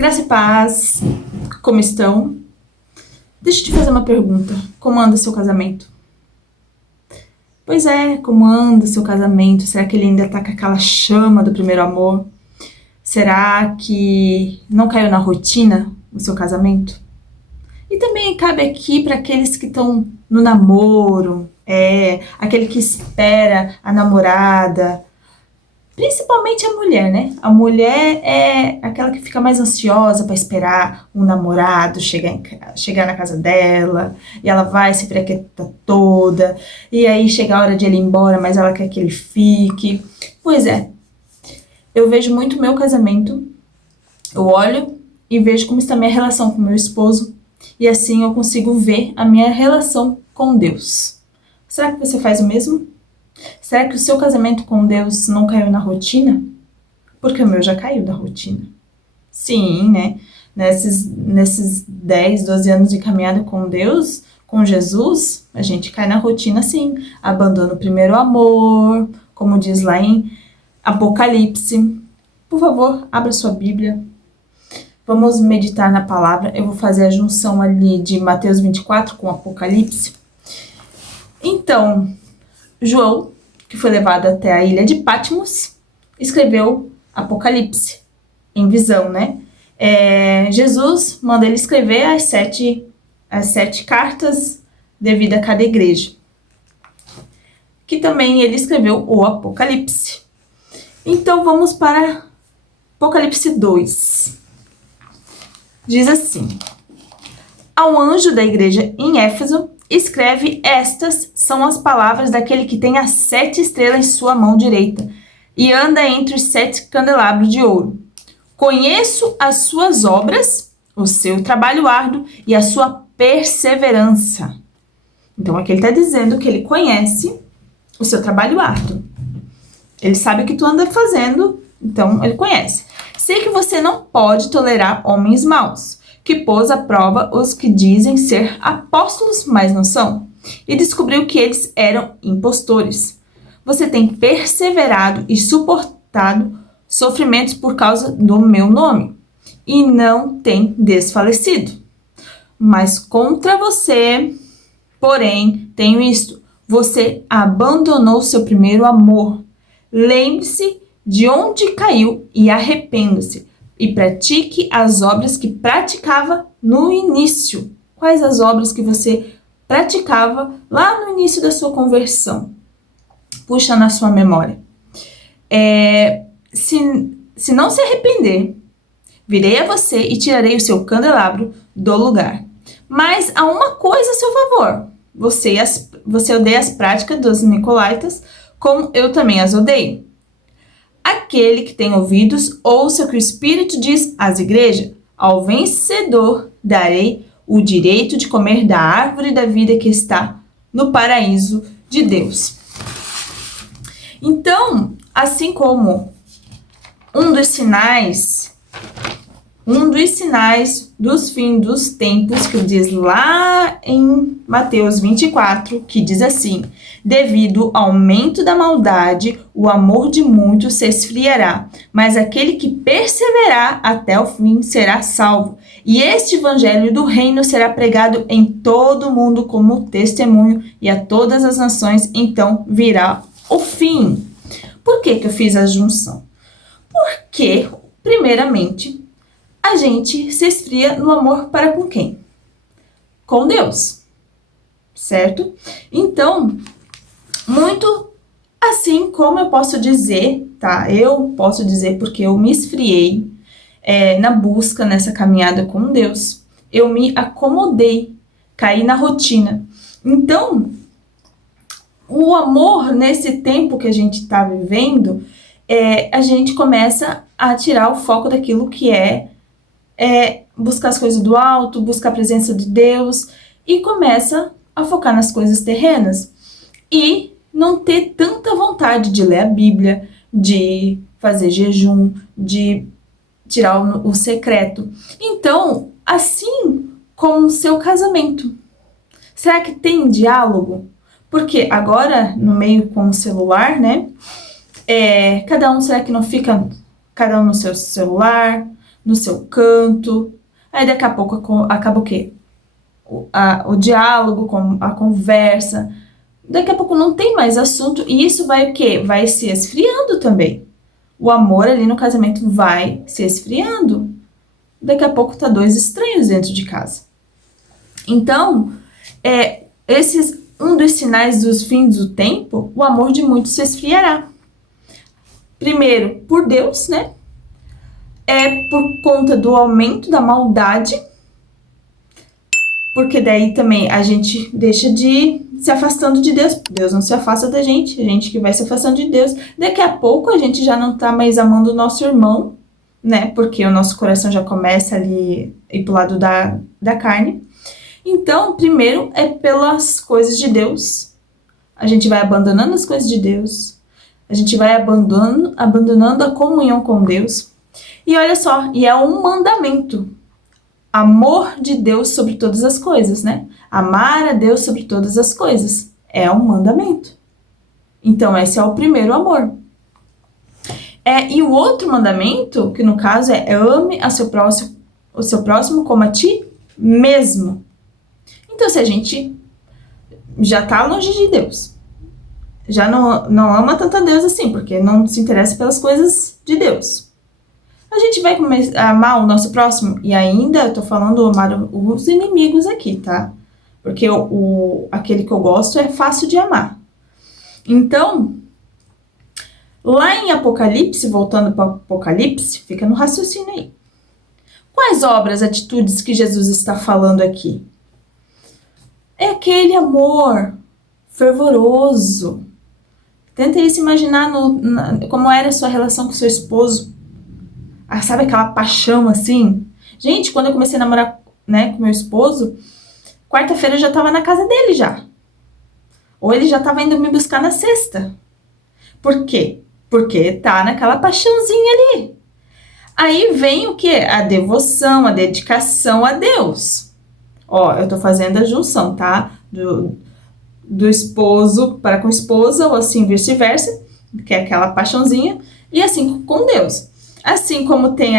Graça e paz, como estão? Deixa eu te fazer uma pergunta. Como anda seu casamento? Pois é, como anda seu casamento? Será que ele ainda tá com aquela chama do primeiro amor? Será que não caiu na rotina o seu casamento? E também cabe aqui para aqueles que estão no namoro, aquele que espera a namorada, principalmente a mulher, né? A mulher é aquela que fica mais ansiosa para esperar um namorado chegar na casa dela, e ela vai se frequenta toda, e aí chega a hora de ele ir embora, mas ela quer que ele fique. Pois é, eu vejo muito o meu casamento, eu olho e vejo como está a minha relação com meu esposo, e assim eu consigo ver a minha relação com Deus. Será que você faz o mesmo? Será que o seu casamento com Deus não caiu na rotina? Porque o meu já caiu da rotina. Sim, né? Nesses 10, 12 anos de caminhada com Deus, com Jesus, a gente cai na rotina sim. Abandona o primeiro amor, como diz lá em Apocalipse. Por favor, abra sua Bíblia. Vamos meditar na palavra. Eu vou fazer a junção ali de Mateus 24 com Apocalipse. Então, João, que foi levado até a ilha de Patmos, escreveu Apocalipse, em visão, né? Jesus manda ele escrever as sete cartas devido a cada igreja, que também ele escreveu o Apocalipse. Então vamos para Apocalipse 2. Diz assim: ao anjo da igreja em Éfeso, escreve: estas são as palavras daquele que tem as 7 estrelas em sua mão direita e anda entre os 7 candelabros de ouro. Conheço as suas obras, o seu trabalho árduo e a sua perseverança. Então aqui ele está dizendo que ele conhece o seu trabalho árduo. Ele sabe o que tu anda fazendo, então ele conhece. Sei que você não pode tolerar homens maus, que pôs à prova os que dizem ser apóstolos, mas não são, e descobriu que eles eram impostores. Você tem perseverado e suportado sofrimentos por causa do meu nome, e não tem desfalecido. Mas contra você, porém, tenho isto: você abandonou seu primeiro amor. Lembre-se de onde caiu e arrependa-se, e pratique as obras que praticava no início. Quais as obras que você praticava lá no início da sua conversão? Puxa na sua memória. Se não se arrepender, virei a você e tirarei o seu candelabro do lugar. Mas há uma coisa a seu favor: você odeia as práticas dos nicolaítas, como eu também as odeio. Aquele que tem ouvidos, ouça o que o Espírito diz às igrejas. Ao vencedor darei o direito de comer da árvore da vida que está no paraíso de Deus. Então, assim como um dos sinais dos fins dos tempos, que diz lá em Mateus 24, que diz assim: devido ao aumento da maldade, o amor de muitos se esfriará, mas aquele que perseverar até o fim será salvo. E este evangelho do reino será pregado em todo o mundo como testemunho, e a todas as nações então virá o fim. Por que eu fiz a junção? Porque, primeiramente, a gente se esfria no amor para com quem? Com Deus, certo? Então, muito assim como eu posso dizer, tá? Eu posso dizer porque eu me esfriei na busca, nessa caminhada com Deus. Eu me acomodei, caí na rotina. Então, o amor, nesse tempo que a gente está vivendo, a gente começa a tirar o foco daquilo que é buscar as coisas do alto, buscar a presença de Deus, e começa a focar nas coisas terrenas e não ter tanta vontade de ler a Bíblia, de fazer jejum, de tirar o secreto. Então, assim como o seu casamento, será que tem diálogo? Porque agora, no meio com o celular, né? Cada um, será que não fica cada um no seu celular, no seu canto. Aí daqui a pouco acaba o quê? O diálogo, a conversa. Daqui a pouco não tem mais assunto e isso vai o quê? Vai se esfriando também. O amor ali no casamento vai se esfriando. Daqui a pouco tá dois estranhos dentro de casa. Então, um dos sinais dos fins do tempo, o amor de muitos se esfriará. Primeiro, por Deus, né? Por conta do aumento da maldade, porque daí também a gente deixa de se afastando de Deus. Deus não se afasta da gente, a gente que vai se afastando de Deus. Daqui a pouco a gente já não tá mais amando o nosso irmão, né? Porque o nosso coração já começa ali a ir pro lado da carne. Então, primeiro é pelas coisas de Deus. A gente vai abandonando as coisas de Deus. A gente vai abandonando a comunhão com Deus. E olha só, e é um mandamento. Amor de Deus sobre todas as coisas, né? Amar a Deus sobre todas as coisas. É um mandamento. Então, esse é o primeiro amor. E o outro mandamento, que no caso é ame o seu próximo como a ti mesmo. Então, se a gente já tá longe de Deus, já não ama tanto a Deus assim, porque não se interessa pelas coisas de Deus, a gente vai começar a amar o nosso próximo, e ainda eu tô falando amar os inimigos aqui, tá? Porque aquele que eu gosto é fácil de amar. Então, lá em Apocalipse, voltando para Apocalipse, fica no raciocínio aí. Quais obras, atitudes que Jesus está falando aqui? É aquele amor fervoroso. Tenta aí se imaginar como era a sua relação com seu esposo. Sabe aquela paixão assim? Gente, quando eu comecei a namorar, né, com meu esposo, quarta-feira eu já estava na casa dele já. Ou ele já estava indo me buscar na sexta. Por quê? Porque tá naquela paixãozinha ali. Aí vem o quê? A devoção, a dedicação a Deus. Ó, eu tô fazendo a junção, tá? Do esposo para com a esposa, ou assim vice-versa, que é aquela paixãozinha, e assim com Deus. Assim como tem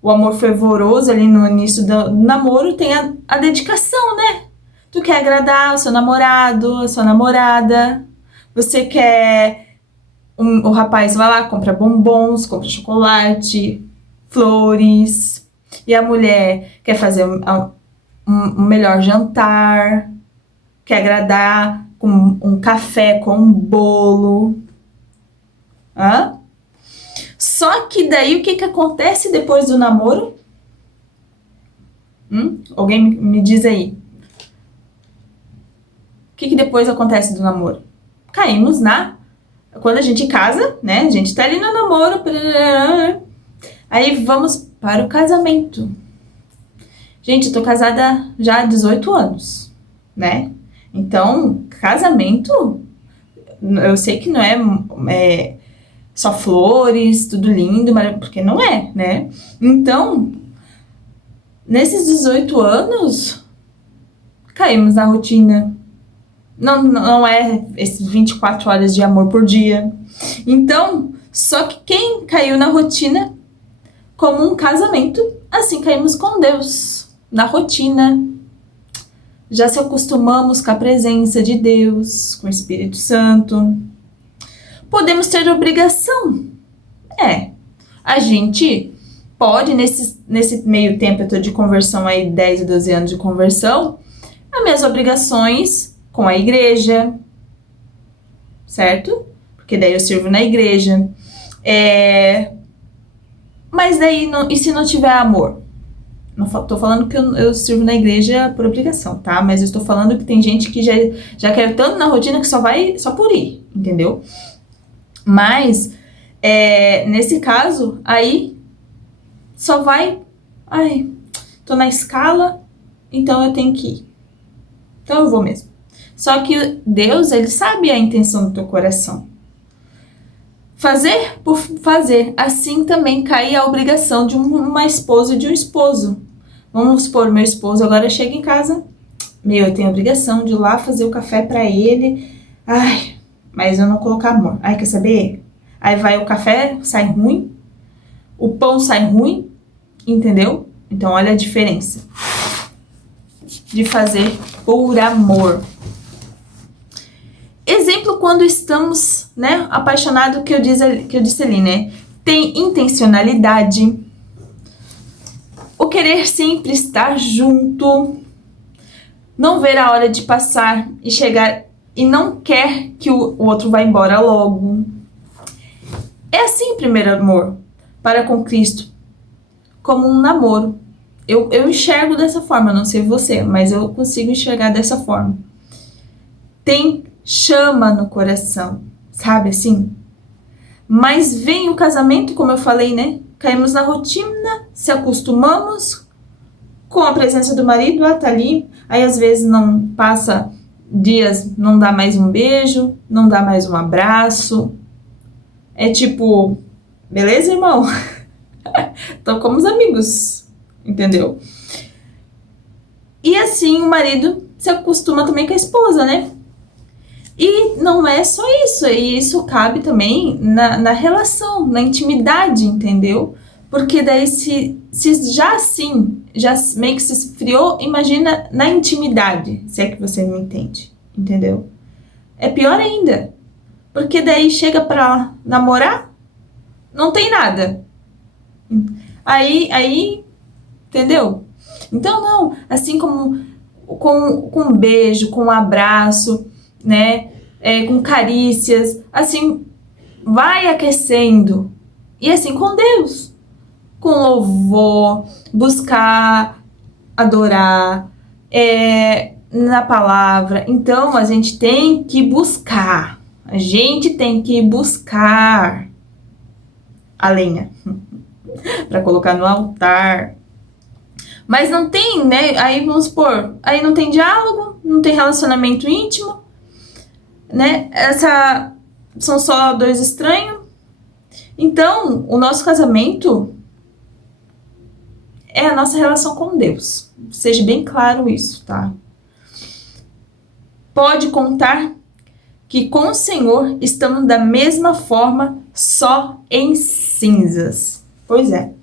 o amor fervoroso ali no início do namoro, tem a dedicação, né? Tu quer agradar o seu namorado, a sua namorada, você quer... O rapaz vai lá, compra bombons, compra chocolate, flores, e a mulher quer fazer um melhor jantar, quer agradar com um café, com um bolo. Só que daí o que acontece depois do namoro? Alguém me diz aí. O que depois acontece do namoro? Caímos quando a gente casa, né? A gente tá ali no namoro. Aí vamos para o casamento. Gente, eu tô casada já há 18 anos, né? Então, casamento, eu sei que não é só flores, tudo lindo, porque não é, né? Então, nesses 18 anos, caímos na rotina. Não é esses 24 horas de amor por dia. Então, só que quem caiu na rotina, como um casamento, assim caímos com Deus, na rotina. Já se acostumamos com a presença de Deus, com o Espírito Santo. Podemos ter obrigação. A gente pode, nesse meio tempo, eu tô de conversão aí, 10 e 12 anos de conversão, as minhas obrigações com a igreja, certo? Porque daí eu sirvo na igreja. Mas daí, e se não tiver amor? Não tô falando que eu sirvo na igreja por obrigação, tá? Mas eu estou falando que tem gente que já quer tanto na rotina que só vai só por ir, entendeu? Mas, nesse caso, aí só vai... tô na escala, então eu tenho que ir. Então eu vou mesmo. Só que Deus, ele sabe a intenção do teu coração. Fazer por fazer. Assim também cai a obrigação de uma esposa e de um esposo. Vamos supor, meu esposo agora chega em casa. Eu tenho a obrigação de ir lá fazer o café pra ele. Mas eu não colocar amor. Quer saber? Aí vai o café, sai ruim. O pão sai ruim. Entendeu? Então, olha a diferença de fazer por amor. Exemplo, quando estamos, né, apaixonados, que eu disse ali, né? Tem intencionalidade, o querer sempre estar junto, não ver a hora de passar e chegar e não quer que o outro vá embora logo. É assim o primeiro amor para com Cristo, como um namoro. Eu enxergo dessa forma, não sei você, mas eu consigo enxergar dessa forma. Tem chama no coração, sabe assim? Mas vem o casamento, como eu falei, né? Caímos na rotina, se acostumamos com a presença do marido, tá ali. Aí às vezes não passa dias, não dá mais um beijo, não dá mais um abraço. É tipo, beleza, irmão? Então, como os amigos, entendeu? E assim o marido se acostuma também com a esposa, né? E não é só isso, e isso cabe também na relação, na intimidade, entendeu? Porque daí se já assim, já meio que se esfriou, imagina na intimidade, se é que você me entende, entendeu? É pior ainda, porque daí chega pra namorar, não tem nada. Aí, entendeu? Então não, assim como com um beijo, com um abraço, né, com carícias, assim, vai aquecendo. E assim com Deus, com louvor, buscar, adorar, na palavra. Então a gente tem que buscar, a lenha para colocar no altar. Mas não tem, né? Aí vamos supor, aí não tem diálogo, não tem relacionamento íntimo, né? São só dois estranhos. Então, o nosso casamento é a nossa relação com Deus. Seja bem claro isso, tá? Pode contar que com o Senhor estamos da mesma forma, só em cinzas. Pois é.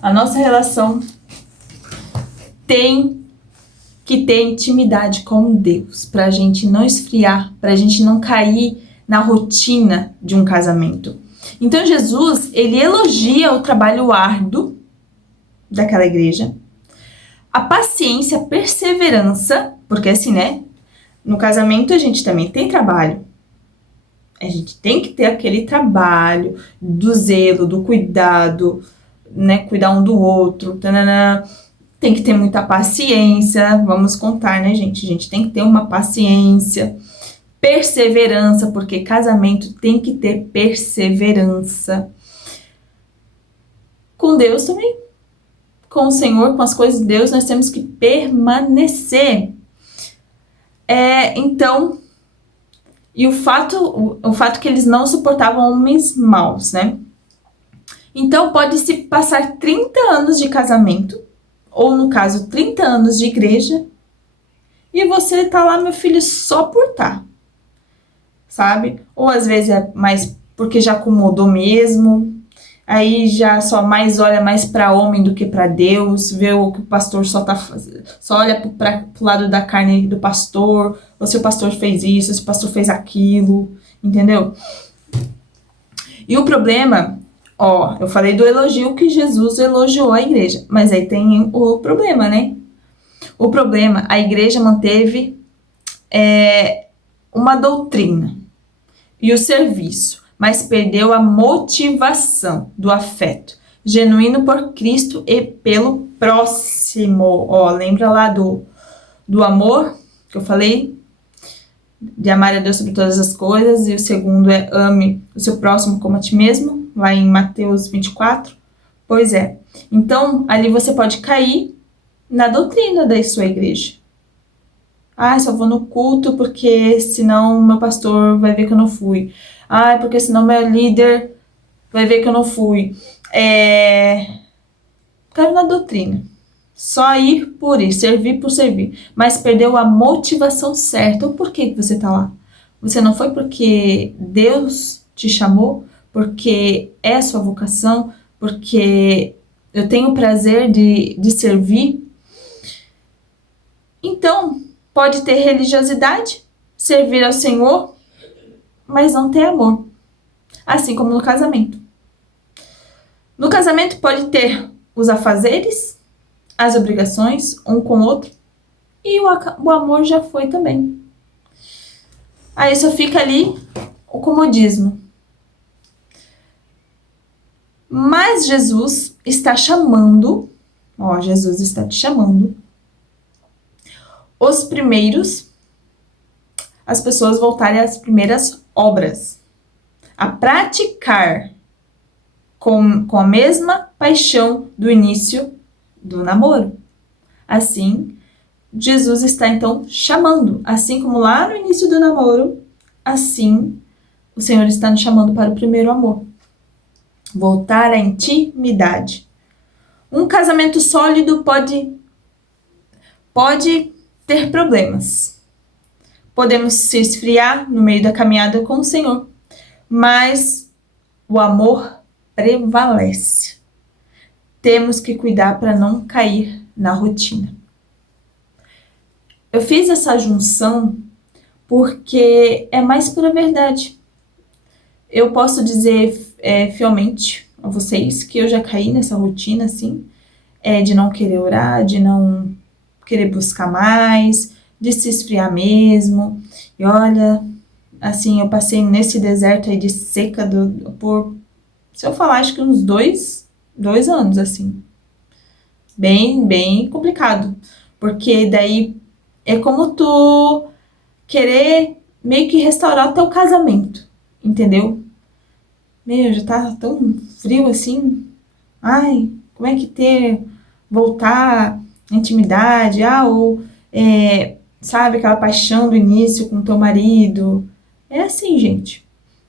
A nossa relação tem que ter intimidade com Deus, pra gente não esfriar, pra gente não cair na rotina de um casamento. Então Jesus, ele elogia o trabalho árduo daquela igreja, a paciência, a perseverança, porque assim, né, no casamento a gente também tem trabalho. A gente tem que ter aquele trabalho do zelo, do cuidado, né, cuidar um do outro, tanana. Tem que ter muita paciência, vamos contar, né, gente? A gente tem que ter uma paciência, perseverança, porque casamento tem que ter perseverança. Com Deus também, com o Senhor, com as coisas de Deus, nós temos que permanecer. Então, e o fato que eles não suportavam homens maus, né? Então, pode-se passar 30 anos de casamento, ou no caso, 30 anos de igreja, e você tá lá, meu filho, só por tá, sabe? Ou às vezes é mais porque já acomodou mesmo, aí já só olha mais para homem do que para Deus, vê o que o pastor só olha pro lado da carne do pastor, ou se o pastor fez isso, se o pastor fez aquilo, entendeu? E o problema, eu falei do elogio que Jesus elogiou a igreja, mas aí tem o problema, né? O problema, a igreja manteve uma doutrina e o serviço, mas perdeu a motivação do afeto genuíno por Cristo e pelo próximo. Lembra lá do amor que eu falei? De amar a Deus sobre todas as coisas, e o segundo é ame o seu próximo como a ti mesmo, lá em Mateus 24. Pois é. Então, ali você pode cair na doutrina da sua igreja. Só vou no culto porque senão meu pastor vai ver que eu não fui. Porque senão meu líder vai ver que eu não fui. Caiu na doutrina. Só ir por ir, servir por servir. Mas perdeu a motivação certa. O porquê que você tá lá? Você não foi porque Deus te chamou? Porque é a sua vocação? Porque eu tenho o prazer de servir. Então, pode ter religiosidade, servir ao Senhor, mas não ter amor. Assim como no casamento. No casamento pode ter os afazeres, as obrigações, um com o outro, e o amor já foi também. Aí só fica ali o comodismo. Mas Jesus está chamando, Jesus está te chamando, os primeiros, as pessoas voltarem às primeiras obras, a praticar com a mesma paixão do início do namoro. Assim, Jesus está então chamando, assim como lá no início do namoro, assim o Senhor está nos chamando para o primeiro amor. Voltar à intimidade. Um casamento sólido pode ter problemas. Podemos se esfriar no meio da caminhada com o Senhor, mas o amor prevalece. Temos que cuidar para não cair na rotina. Eu fiz essa junção porque é mais pura verdade. Eu posso dizer fielmente a vocês que eu já caí nessa rotina, assim, de não querer orar, de não querer buscar mais, de se esfriar mesmo. E olha, assim, eu passei nesse deserto aí de seca por, se eu falar, acho que uns 2 anos, assim. Bem complicado. Porque daí é como tu querer meio que restaurar o teu casamento, entendeu? Já tá tão frio assim. Ai, como é que voltar à intimidade, sabe, aquela paixão do início com o teu marido. É assim, gente.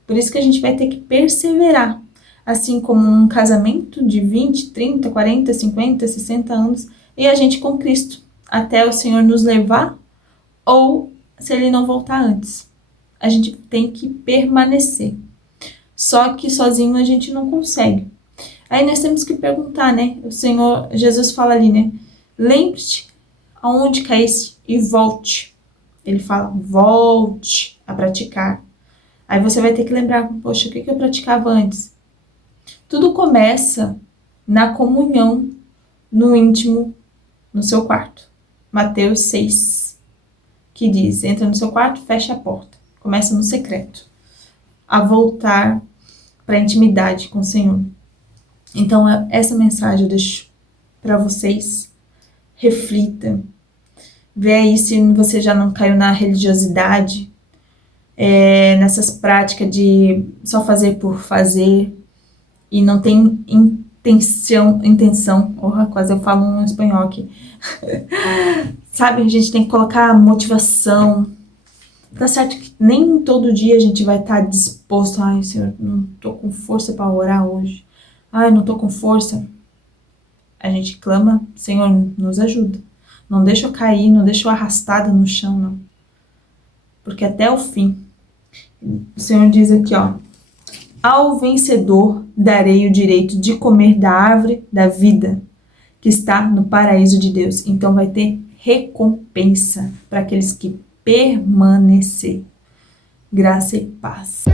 Por isso que a gente vai ter que perseverar. Assim como um casamento de 20, 30, 40, 50, 60 anos, e a gente com Cristo, até o Senhor nos levar, ou se Ele não voltar antes. A gente tem que permanecer. Só que sozinho a gente não consegue. Aí nós temos que perguntar, né? O Senhor, Jesus fala ali, né? Lembre-te aonde caíste e volte. Ele fala, volte a praticar. Aí você vai ter que lembrar, poxa, o que eu praticava antes? Tudo começa na comunhão, no íntimo, no seu quarto. Mateus 6, que diz, entra no seu quarto, fecha a porta. Começa no secreto. A voltar para a intimidade com o Senhor. Então, essa mensagem eu deixo para vocês. Reflita. Vê aí se você já não caiu na religiosidade, nessas práticas de só fazer por fazer e não tem intenção. Quase eu falo um espanhol aqui. Sabe, a gente tem que colocar motivação. Tá certo que nem todo dia a gente vai estar disposto. Ai, Senhor, não tô com força para orar hoje. Ai, não tô com força. A gente clama, Senhor, nos ajuda. Não deixa eu cair, não deixa eu arrastada no chão, não. Porque até o fim, o Senhor diz aqui, ao vencedor darei o direito de comer da árvore da vida, que está no paraíso de Deus. Então vai ter recompensa para aqueles que permanecer. Graça e paz.